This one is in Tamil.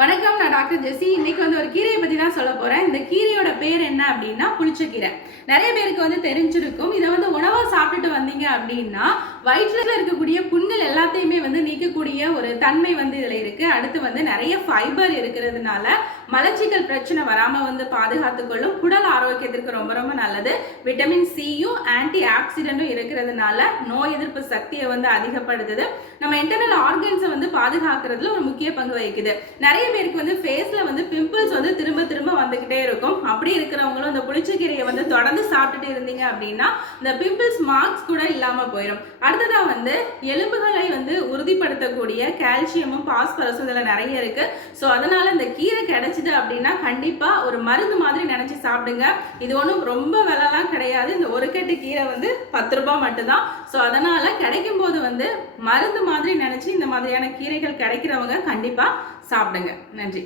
வணக்கம் நான் டாக்டர் ஜெசி இன்னைக்கு வந்து ஒரு கீரையை பத்தி தான் சொல்ல போறேன். இந்த கீரையோட பேர் என்ன அப்படின்னா புளிச்சக்கீரை. நிறைய பேருக்கு வந்து தெரிஞ்சிருக்கும். இதை வந்து உணவா சாப்பிட்டுட்டு வந்தீங்க அப்படின்னா வயிற்றுல இருக்கக்கூடிய புண்கள் எல்லாத்தையுமே வந்து நீக்கக்கூடிய ஒரு தன்மை வந்து இதுல இருக்கு. அடுத்து வந்து நிறைய ஃபைபர் இருக்கிறதுனால மலச்சிக்கல் பிரச்சனை வராம வந்து பாதுகாத்துக்கொள்ளும். குடல் ஆரோக்கியத்திற்கு ரொம்ப ரொம்ப நல்லது. விட்டமின் சியும் ஆன்டி ஆக்சிடென்ட்டும் இருக்கிறதுனால நோய் எதிர்ப்பு சக்தியை வந்து அதிகப்படுத்துது. நம்ம இன்டர்னல் ஆர்கன்ஸை வந்து பாதுகாக்கிறதுல ஒரு முக்கிய பங்கு வகிக்குது. நிறைய பேருக்கு வந்து ஃபேஸில் வந்து பிம்பிள்ஸ் வந்து திரும்ப திரும்ப வந்துகிட்டே இருக்கும். அப்படி இருக்கிறவங்களும் இந்த புளிச்சக்கீரையை வந்து தொடர்ந்து சாப்பிட்டுட்டு இருந்தீங்க அப்படின்னா இந்த பிம்பிள்ஸ் மார்க்ஸ் கூட இல்லாமல் போயிடும் அடுத்ததாக வந்து எலும்புகளை வந்து உறுதிப்படுத்தக்கூடிய கால்சியமும் பாஸ்பரஸும் இதில் நிறைய இருக்கு. ஸோ அதனால இந்த கீரை கிடைச்சிது அப்படின்னா கண்டிப்பாக ஒரு மருந்து மாதிரி நினைச்சு சாப்பிடுங்க. இது ஒன்றும் ரொம்ப விலைலாம் கிடையாது. இந்த ஒரு கட்டு கீரை வந்து பத்து ரூபா மட்டும்தான். ஸோ அதனால கிடைக்கும் போது வந்து மருந்து மாதிரி நினைச்சு இந்த மாதிரியான கீரைகள் கிடைக்கிறவங்க கண்டிப்பாக சாப்பிடுங்க. நன்றி.